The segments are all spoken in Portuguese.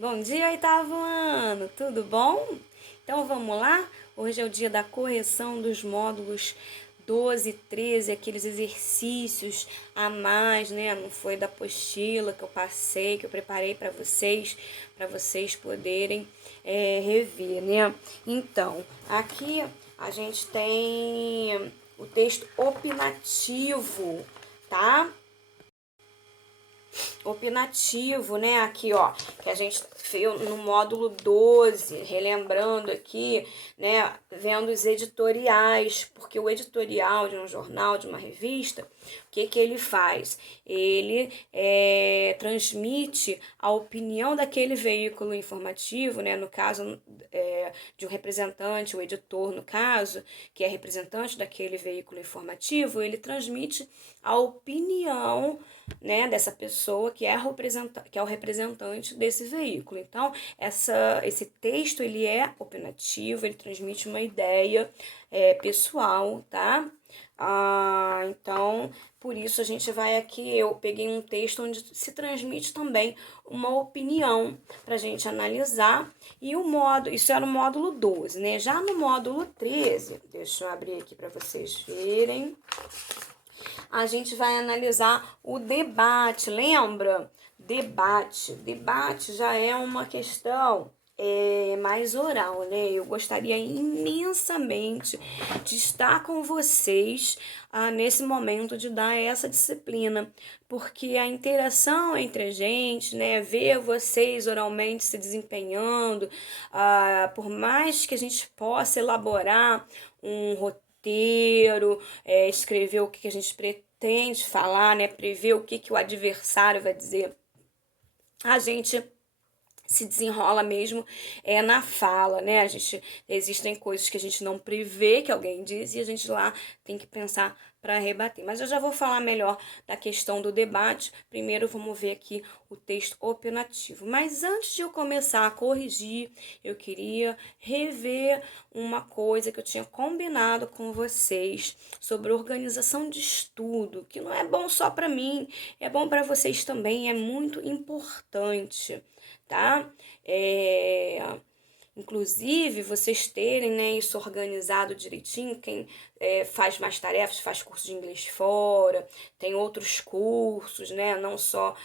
Bom dia, oitavo ano, tudo bom? Então vamos lá? Hoje é o dia da correção dos módulos 12 e 13, aqueles exercícios a mais, né? Não foi da apostila que eu passei, que eu preparei para vocês poderem rever, né? Então, aqui a gente tem o texto opinativo, tá? Opinativo, né? Aqui, ó, que a gente fez no módulo 12, relembrando aqui, né? Vendo os editoriais, porque o editorial de um jornal, de uma revista, o que ele faz? Ele transmite a opinião daquele veículo informativo, né? No caso de um representante, o editor, no caso, que é representante daquele veículo informativo, ele transmite a opinião, né, dessa pessoa que é o representante desse veículo. Então, esse texto ele é opinativo, ele transmite uma ideia pessoal, tá? Então, por isso a gente vai aqui, eu peguei um texto onde se transmite também uma opinião para a gente analisar. E isso era no módulo 12, né? Já no módulo 13, deixa eu abrir aqui para vocês verem, a gente vai analisar o debate, lembra? Debate já é uma questão mais oral, né? Eu gostaria imensamente de estar com vocês nesse momento de dar essa disciplina, porque a interação entre a gente, né? Ver vocês oralmente se desempenhando, por mais que a gente possa elaborar um roteiro, escrever o que a gente pretende falar, né? Prever o que o adversário vai dizer, a gente se desenrola mesmo na fala, né? Existem coisas que a gente não prevê que alguém diz e a gente lá tem que pensar para rebater. Mas eu já vou falar melhor da questão do debate. Primeiro vamos ver aqui o texto opinativo. Mas antes de eu começar a corrigir, eu queria rever uma coisa que eu tinha combinado com vocês sobre organização de estudo, que não é bom só para mim, é bom para vocês também, é muito importante, tá? Inclusive, vocês terem, né, isso organizado direitinho, quem faz mais tarefas, faz curso de inglês fora, tem outros cursos, né, não só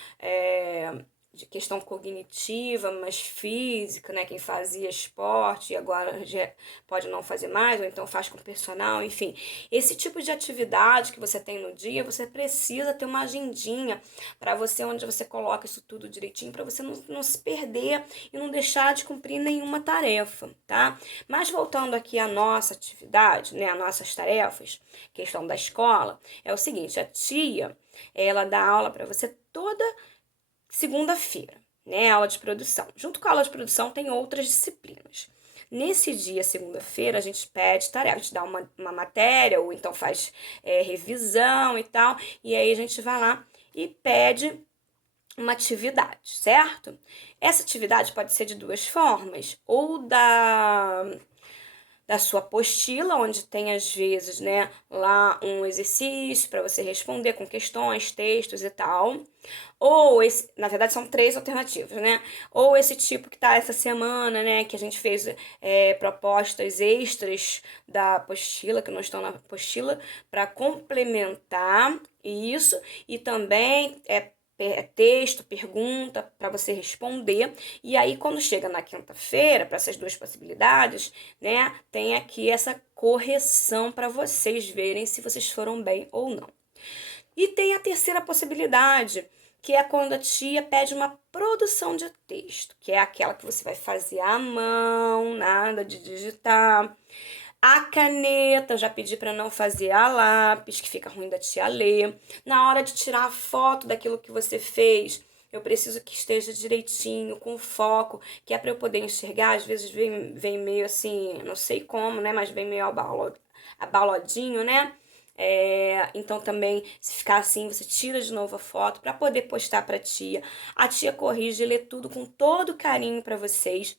de questão cognitiva, mas física, né, quem fazia esporte e agora já pode não fazer mais, ou então faz com personal, enfim. Esse tipo de atividade que você tem no dia, você precisa ter uma agendinha para você, onde você coloca isso tudo direitinho, para você não se perder e não deixar de cumprir nenhuma tarefa, tá? Mas voltando aqui à nossa atividade, né, às nossas tarefas, questão da escola, é o seguinte, a tia, ela dá aula para você toda segunda-feira, né, aula de produção. Junto com a aula de produção tem outras disciplinas. Nesse dia, segunda-feira, a gente pede tarefa, a gente dá uma matéria, ou então faz revisão e tal, e aí a gente vai lá e pede uma atividade, certo? Essa atividade pode ser de duas formas, ou da sua apostila, onde tem às vezes, né, lá um exercício para você responder com questões, textos e tal. Ou esse, na verdade são três alternativas, né? Ou esse tipo que tá essa semana, né, que a gente fez propostas extras da apostila, que não estão na apostila, para complementar isso, e também texto, pergunta para você responder. E aí, quando chega na quinta-feira, para essas duas possibilidades, né, tem aqui essa correção para vocês verem se vocês foram bem ou não. E tem a terceira possibilidade, que é quando a tia pede uma produção de texto, que é aquela que você vai fazer à mão, nada de digitar. A caneta, eu já pedi para não fazer a lápis, que fica ruim da tia ler. Na hora de tirar a foto daquilo que você fez, eu preciso que esteja direitinho, com foco, que é para eu poder enxergar. Às vezes vem meio assim, não sei como, né? Mas vem meio abalodinho, né? Então também, se ficar assim, você tira de novo a foto para poder postar para a tia. A tia corrige e lê tudo com todo carinho para vocês.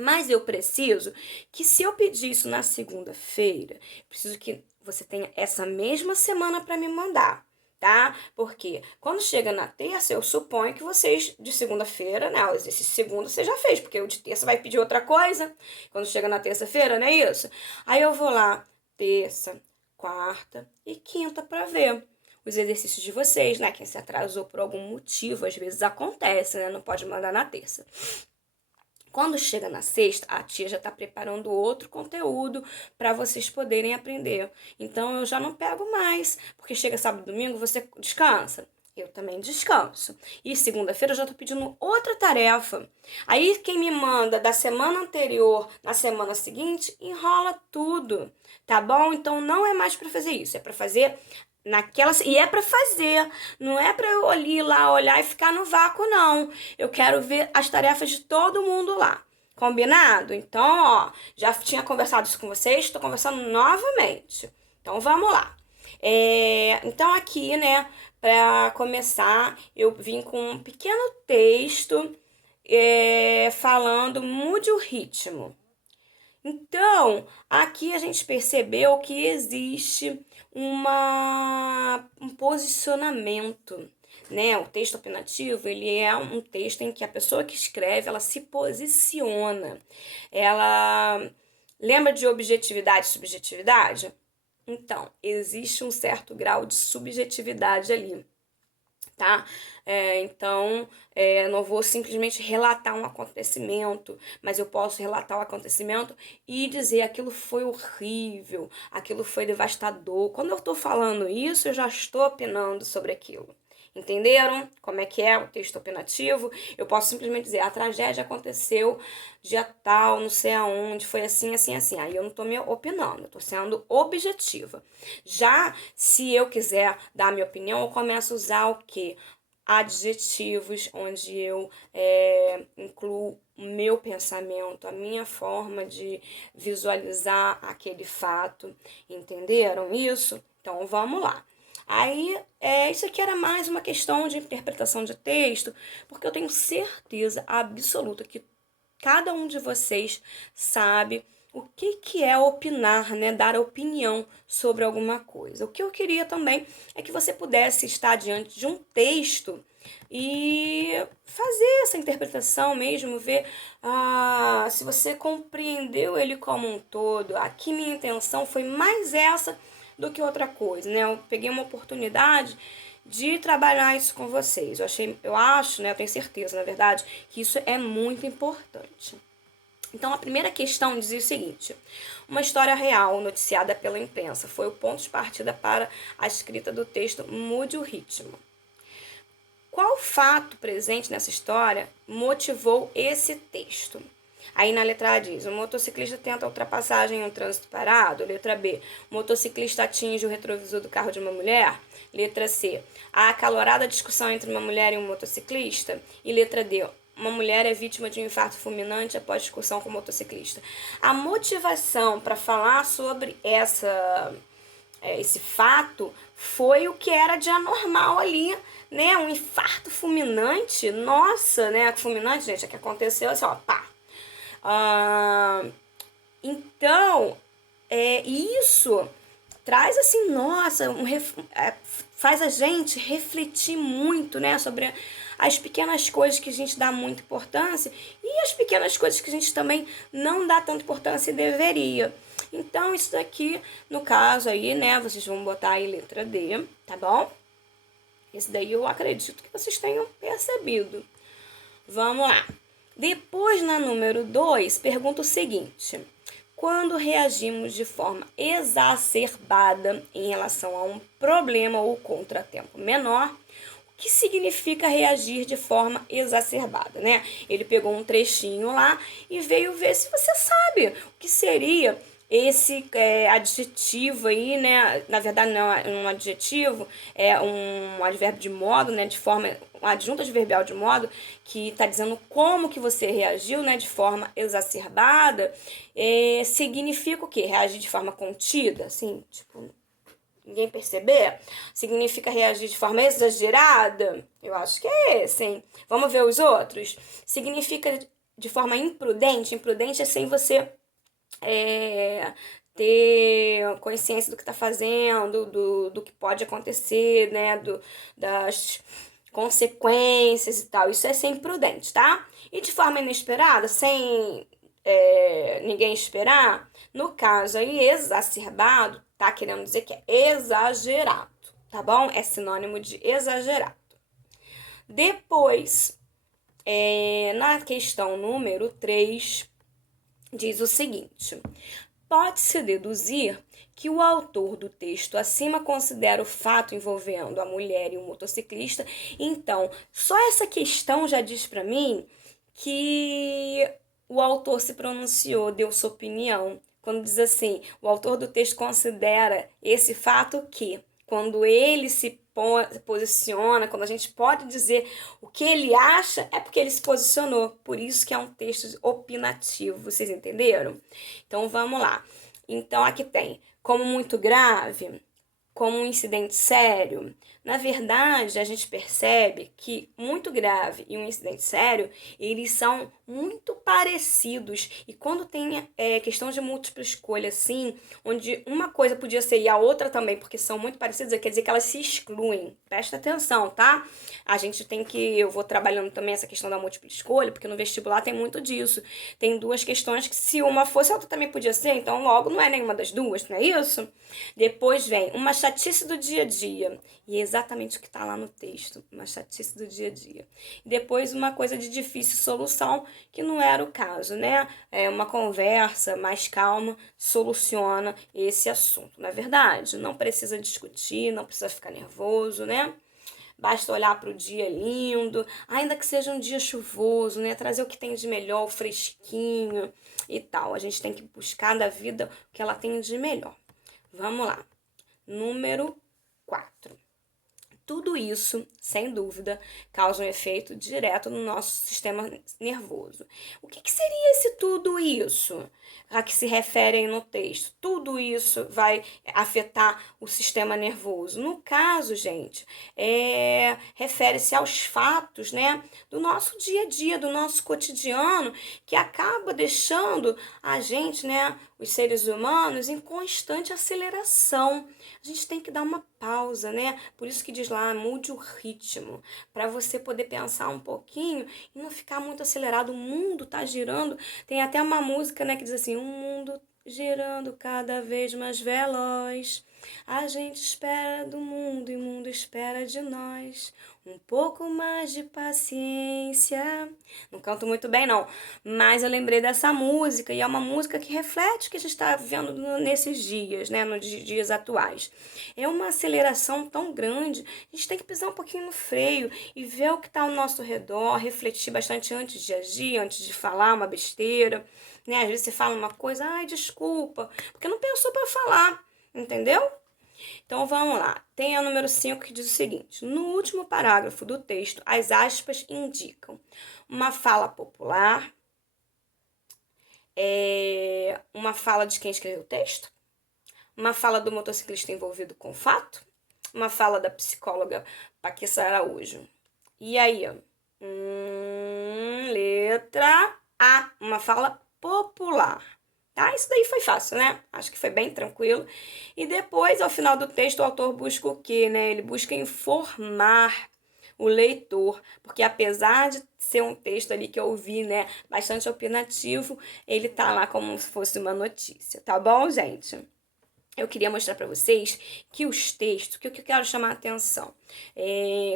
Mas eu preciso que, se eu pedir isso na segunda-feira, preciso que você tenha essa mesma semana para me mandar, tá? Porque quando chega na terça, eu suponho que vocês, de segunda-feira, né? O exercício de segunda você já fez, porque o de terça vai pedir outra coisa. Quando chega na terça-feira, não é isso? Aí eu vou lá, terça, quarta e quinta para ver os exercícios de vocês, né? Quem se atrasou por algum motivo, às vezes acontece, né? Não pode mandar na terça. Quando chega na sexta, a tia já está preparando outro conteúdo para vocês poderem aprender. Então eu já não pego mais, porque chega sábado e domingo, você descansa. Eu também descanso. E segunda-feira eu já tô pedindo outra tarefa. Aí quem me manda da semana anterior na semana seguinte, enrola tudo, tá bom? Então não é mais para fazer isso, é para fazer naquela e é para fazer, não é para eu ir lá olhar e ficar no vácuo não. Eu quero ver as tarefas de todo mundo lá. Combinado? Então, ó, já tinha conversado isso com vocês, estou conversando novamente. Então, vamos lá. Então, aqui, né, para começar, eu vim com um pequeno texto falando mude o ritmo. Então, aqui a gente percebeu que existe um posicionamento, né? O texto opinativo, ele é um texto em que a pessoa que escreve, ela se posiciona. Ela lembra de objetividade e subjetividade? Então, existe um certo grau de subjetividade ali, tá? Então, não vou simplesmente relatar um acontecimento, mas eu posso relatar o acontecimento e dizer aquilo foi horrível, aquilo foi devastador. Quando eu estou falando isso, eu já estou opinando sobre aquilo. Entenderam como é que é o texto opinativo? Eu posso simplesmente dizer, a tragédia aconteceu dia tal, não sei aonde, foi assim, assim, assim. Aí eu não estou me opinando, eu estou sendo objetiva. Já se eu quiser dar minha opinião, eu começo a usar o quê? Adjetivos, onde eu incluo o meu pensamento, a minha forma de visualizar aquele fato. Entenderam isso? Então vamos lá. Aí, isso aqui era mais uma questão de interpretação de texto, porque eu tenho certeza absoluta que cada um de vocês sabe o que é opinar, né? Dar opinião sobre alguma coisa. O que eu queria também é que você pudesse estar diante de um texto e fazer essa interpretação mesmo, ver se você compreendeu ele como um todo. Aqui minha intenção foi mais essa do que outra coisa, né? Eu peguei uma oportunidade de trabalhar isso com vocês. Eu acho, né? Eu tenho certeza, na verdade, que isso é muito importante. Então, a primeira questão dizia o seguinte: uma história real noticiada pela imprensa foi o ponto de partida para a escrita do texto Mude o Ritmo. Qual fato presente nessa história motivou esse texto? Aí na letra A diz, o motociclista tenta a ultrapassagem em um trânsito parado. Letra B, o motociclista atinge o retrovisor do carro de uma mulher. Letra C, a acalorada discussão entre uma mulher e um motociclista. E letra D, uma mulher é vítima de um infarto fulminante após discussão com o motociclista. A motivação para falar sobre esse fato foi o que era de anormal ali, né? Um infarto fulminante, nossa, né? Fulminante, gente, é que aconteceu assim, ó, pá. Então, isso traz assim, nossa, faz a gente refletir muito, né, sobre as pequenas coisas que a gente dá muita importância e as pequenas coisas que a gente também não dá tanta importância e deveria. Então, isso daqui, no caso aí, né, vocês vão botar aí letra D, tá bom? Esse daí eu acredito que vocês tenham percebido. Vamos lá. Depois, na número 2, pergunta o seguinte: quando reagimos de forma exacerbada em relação a um problema ou contratempo menor, o que significa reagir de forma exacerbada, né? Ele pegou um trechinho lá e veio ver se você sabe o que seria esse adjetivo aí, né? Na verdade, não é um adjetivo, é um advérbio de modo, né? De forma, um adjunto adverbial de modo, que está dizendo como que você reagiu, né? De forma exacerbada, significa o quê? Reagir de forma contida, assim, tipo, ninguém perceber? Significa reagir de forma exagerada? Eu acho que é esse, hein? Vamos ver os outros? Significa de forma imprudente? Imprudente é sem você ter consciência do que está fazendo, do que pode acontecer, né? Das consequências e tal. Isso é ser imprudente, tá? E de forma inesperada, sem ninguém esperar, no caso aí, exacerbado, tá querendo dizer que é exagerado, tá bom? É sinônimo de exagerado. Depois, na questão número 3, diz o seguinte: pode-se deduzir que o autor do texto acima considera o fato envolvendo a mulher e o motociclista. Então, só essa questão já diz para mim que o autor se pronunciou, deu sua opinião. Quando diz assim, o autor do texto considera esse fato que, quando ele se posiciona, quando a gente pode dizer o que ele acha, é porque ele se posicionou. Por isso que é um texto opinativo, vocês entenderam? Então vamos lá. Então aqui tem como muito grave, como um incidente sério. Na verdade, a gente percebe que muito grave e um incidente sério, eles são muito parecidos. E quando tem questão de múltipla escolha, assim, onde uma coisa podia ser e a outra também, porque são muito parecidas, quer dizer que elas se excluem. Presta atenção, tá? A gente tem que... Eu vou trabalhando também essa questão da múltipla escolha, porque no vestibular tem muito disso. Tem duas questões que se uma fosse, a outra também podia ser, então logo não é nenhuma das duas, não é isso? Depois vem uma chatice do dia a dia. E é exatamente o que está lá no texto, uma chatice do dia a dia. Depois uma coisa de difícil solução, que não era o caso, né? É uma conversa mais calma, soluciona esse assunto. Na verdade, não precisa discutir, não precisa ficar nervoso, né? Basta olhar para o dia lindo, ainda que seja um dia chuvoso, né? Trazer o que tem de melhor, o fresquinho e tal. A gente tem que buscar da vida o que ela tem de melhor. Vamos lá. Número 4. Tudo isso, sem dúvida, causa um efeito direto no nosso sistema nervoso. O que seria esse tudo isso a que se refere aí no texto? Tudo isso vai afetar o sistema nervoso. No caso, gente, refere-se aos fatos, né, do nosso dia a dia, do nosso cotidiano, que acaba deixando a gente, né, os seres humanos, em constante aceleração. A gente tem que dar uma pausa, né? Por isso que diz lá, mude o ritmo, para você poder pensar um pouquinho e não ficar muito acelerado. O mundo tá girando. Tem até uma música, né, que diz assim: o mundo girando cada vez mais veloz. A gente espera do mundo e o mundo espera de nós. Um pouco mais de paciência. Não canto muito bem, não. Mas eu lembrei dessa música e é uma música que reflete o que a gente está vivendo nesses dias, né? Nos dias atuais. É uma aceleração tão grande, a gente tem que pisar um pouquinho no freio e ver o que está ao nosso redor, refletir bastante antes de agir, antes de falar uma besteira, né? Às vezes você fala uma coisa, ai, desculpa, porque não pensou para falar, entendeu? Então vamos lá. Tem a número 5 que diz o seguinte: no último parágrafo do texto, as aspas indicam uma fala popular, uma fala de quem escreveu o texto, uma fala do motociclista envolvido com o fato, uma fala da psicóloga Paquissa Araújo. E aí, letra A, uma fala popular. Tá? Isso daí foi fácil, né? Acho que foi bem tranquilo. E depois, ao final do texto, o autor busca o quê, né? Ele busca informar o leitor, porque apesar de ser um texto ali que eu vi, né, bastante opinativo, ele tá lá como se fosse uma notícia, tá bom, gente? Eu queria mostrar para vocês que os textos, que eu quero chamar a atenção,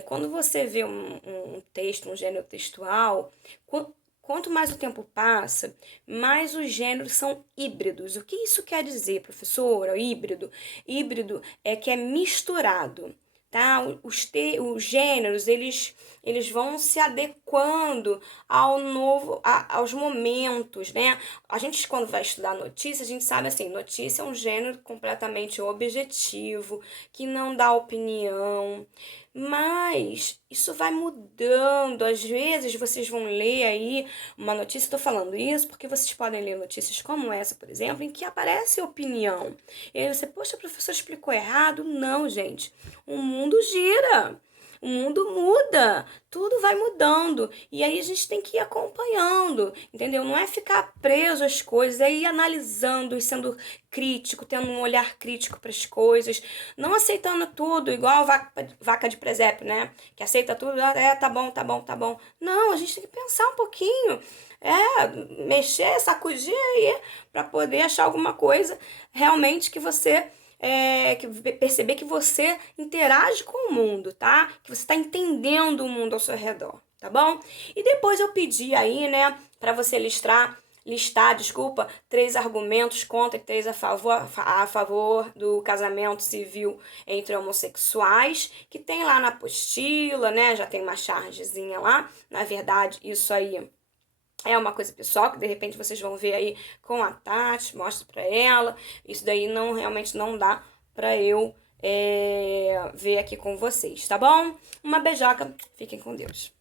quando você vê um texto, um gênero textual, quanto mais o tempo passa, mais os gêneros são híbridos. O que isso quer dizer, professora? Híbrido? Híbrido é que é misturado. Tá? Os gêneros, eles vão se adequando aos momentos, né? A gente, quando vai estudar notícia, a gente sabe assim, notícia é um gênero completamente objetivo, que não dá opinião, mas isso vai mudando. Às vezes vocês vão ler aí uma notícia, estou falando isso porque vocês podem ler notícias como essa, por exemplo, em que aparece opinião. E aí você, poxa, o professor explicou errado. Não, gente. O mundo gira. O mundo muda, tudo vai mudando. E aí a gente tem que ir acompanhando, entendeu? Não é ficar preso às coisas, é ir analisando e sendo crítico, tendo um olhar crítico para as coisas, não aceitando tudo, igual a vaca de presépio, né? Que aceita tudo, tá bom, tá bom, tá bom. Não, a gente tem que pensar um pouquinho, mexer, sacudir aí, para poder achar alguma coisa realmente que você que perceber que você interage com o mundo, tá? Que você está entendendo o mundo ao seu redor, tá bom? E depois eu pedi aí, né, para você listar, desculpa, 3 argumentos contra e 3 a favor do casamento civil entre homossexuais, que tem lá na apostila, né? Já tem uma chargezinha lá. Na verdade, isso aí é uma coisa pessoal que de repente vocês vão ver aí com a Tati, mostra pra ela. Isso daí não realmente não dá pra eu ver aqui com vocês, tá bom? Uma beijoca, fiquem com Deus.